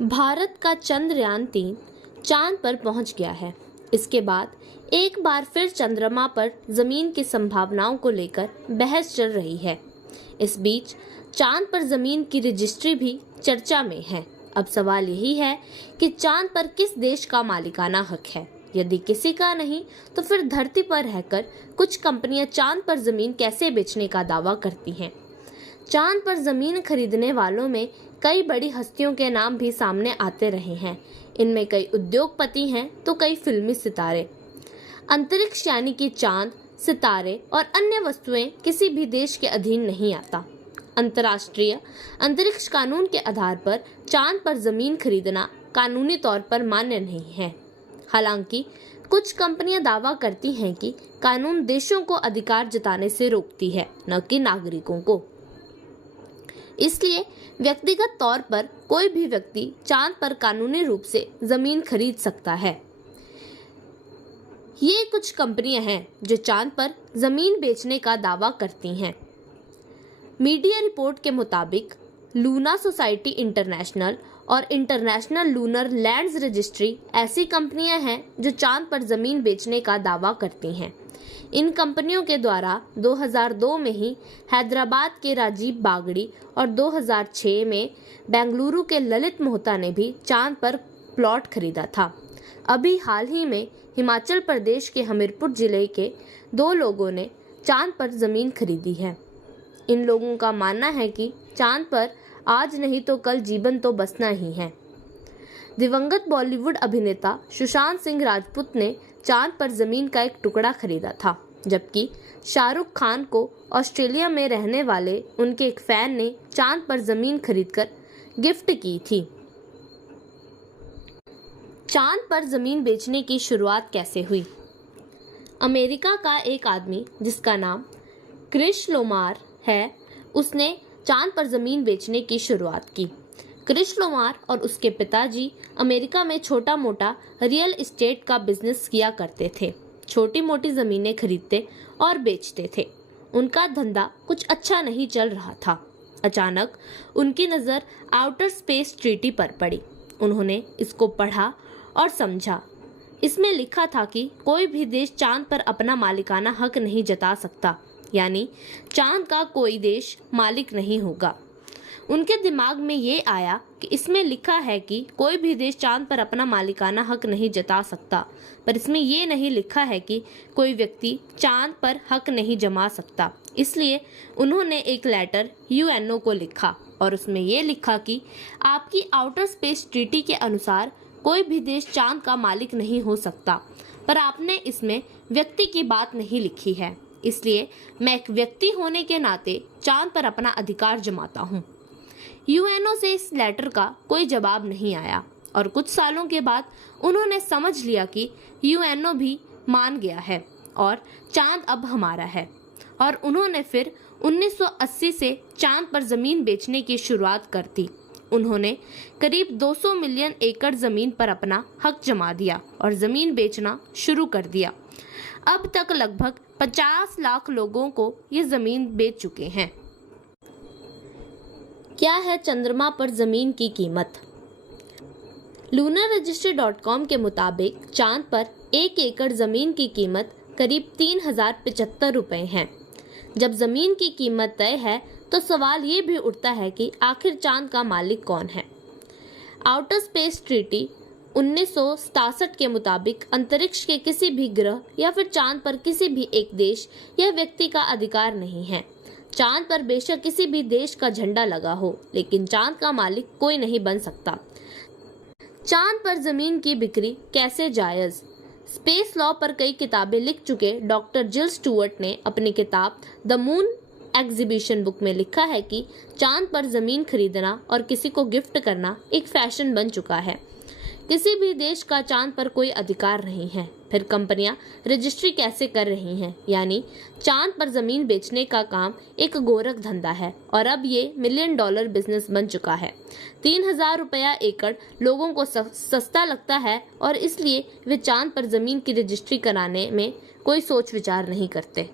भारत का चंद्रयान-3 चांद पर पहुंच गया है। इसके बाद एक बार फिर चंद्रमा पर जमीन की संभावनाओं को लेकर बहस चल रही है। इस बीच चांद पर जमीन की रजिस्ट्री भी चर्चा में है। अब सवाल यही है कि चांद पर किस देश का मालिकाना हक है। यदि किसी का नहीं तो फिर धरती पर रहकर कुछ कंपनियां चांद पर जमीन कैसे बेचने का दावा करती हैं। चांद पर जमीन खरीदने वालों में कई बड़ी हस्तियों के नाम भी सामने आते रहे हैं। इनमें कई उद्योगपति हैं तो कई फिल्मी सितारे। अंतरिक्ष यानी कि चांद, सितारे और अन्य वस्तुएं किसी भी देश के अधीन नहीं आता। अंतर्राष्ट्रीय अंतरिक्ष कानून के आधार पर चांद पर जमीन खरीदना कानूनी तौर पर मान्य नहीं है। हालांकि कुछ कंपनियां दावा करती हैं कि कानून देशों को अधिकार जताने से रोकती है, न कि नागरिकों को। इसलिए व्यक्तिगत तौर पर कोई भी व्यक्ति चांद पर कानूनी रूप से जमीन खरीद सकता है। ये कुछ कंपनियां हैं जो चांद पर जमीन बेचने का दावा करती हैं। मीडिया रिपोर्ट के मुताबिक लूना सोसाइटी इंटरनेशनल और इंटरनेशनल लूनर लैंड्स रजिस्ट्री ऐसी कंपनियां हैं जो चांद पर जमीन बेचने का दावा करती हैं। इन कंपनियों के द्वारा 2002 में ही हैदराबाद के राजीव बागड़ी और 2006 में बेंगलुरु के ललित मोहता ने भी चांद पर प्लॉट खरीदा था। अभी हाल ही में हिमाचल प्रदेश के हमीरपुर जिले के 2 लोगों ने चांद पर जमीन खरीदी है। इन लोगों का मानना है कि चांद पर आज नहीं तो कल जीवन तो बसना ही है। दिवंगत बॉलीवुड अभिनेता सुशांत सिंह राजपूत ने चांद पर जमीन का एक टुकड़ा खरीदा था, जबकि शाहरुख खान को ऑस्ट्रेलिया में रहने वाले उनके एक फैन ने चांद पर जमीन खरीदकर गिफ्ट की थी। चांद पर जमीन बेचने की शुरुआत कैसे हुई? अमेरिका का एक आदमी जिसका नाम क्रिस लोमार है, उसने चांद पर जमीन बेचने की शुरुआत की। क्रिस लोमार और उसके पिताजी अमेरिका में छोटा मोटा रियल एस्टेट का बिजनेस किया करते थे। छोटी मोटी जमीनें खरीदते और बेचते थे। उनका धंधा कुछ अच्छा नहीं चल रहा था। अचानक उनकी नज़र आउटर स्पेस ट्रीटी पर पड़ी। उन्होंने इसको पढ़ा और समझा। इसमें लिखा था कि कोई भी देश चांद पर अपना मालिकाना हक नहीं जता सकता, यानी चांद का कोई देश मालिक नहीं होगा। उनके दिमाग में ये आया कि इसमें लिखा है कि कोई भी देश चांद पर अपना मालिकाना हक नहीं जता सकता, पर इसमें ये नहीं लिखा है कि कोई व्यक्ति चांद पर हक नहीं जमा सकता। इसलिए उन्होंने एक लेटर यूएनओ को लिखा और उसमें ये लिखा कि आपकी आउटर स्पेस ट्रीटी के अनुसार कोई भी देश चांद का मालिक नहीं हो सकता, पर आपने इसमें व्यक्ति की बात नहीं लिखी है। इसलिए मैं एक व्यक्ति होने के नाते चांद पर अपना अधिकार जमाता हूँ। यूएनओ से इस लेटर का कोई जवाब नहीं आया और कुछ सालों के बाद उन्होंने समझ लिया कि यूएनओ भी मान गया है और चांद अब हमारा है। और उन्होंने फिर 1980 से चांद पर जमीन बेचने की शुरुआत कर दी। उन्होंने करीब 200 मिलियन एकड़ जमीन पर अपना हक जमा दिया और जमीन बेचना शुरू कर दिया। अब तक लगभग 50 लाख लोगों को ये जमीन बेच चुके हैं। क्या है चंद्रमा पर जमीन की कीमत? lunarregistry.com के मुताबिक चांद पर 1 एकड़ जमीन की कीमत करीब 3075 रुपए है। जब जमीन की कीमत तय है तो सवाल ये भी उठता है कि आखिर चांद का मालिक कौन है। आउटर स्पेस ट्रीटी 1967 के मुताबिक अंतरिक्ष के किसी भी ग्रह या फिर चांद पर किसी भी एक देश या व्यक्ति का अधिकार नहीं है। चांद पर बेशक किसी भी देश का झंडा लगा हो, लेकिन चांद का मालिक कोई नहीं बन सकता। चांद पर जमीन की बिक्री कैसे जायज? स्पेस लॉ पर कई किताबें लिख चुके डॉक्टर जिल स्टुअर्ट ने अपनी किताब द मून एग्जीबिशन बुक में लिखा है कि चांद पर जमीन खरीदना और किसी को गिफ्ट करना एक फैशन बन चुका है। किसी भी देश का चांद पर कोई अधिकार नहीं है। फिर कंपनियां रजिस्ट्री कैसे कर रही हैं, यानी चांद पर जमीन बेचने का काम एक गोरख धंधा है और अब ये $1 मिलियन बिजनेस बन चुका है। 3000 रुपया एकड़ लोगों को सस्ता लगता है और इसलिए वे चांद पर जमीन की रजिस्ट्री कराने में कोई सोच विचार नहीं करते।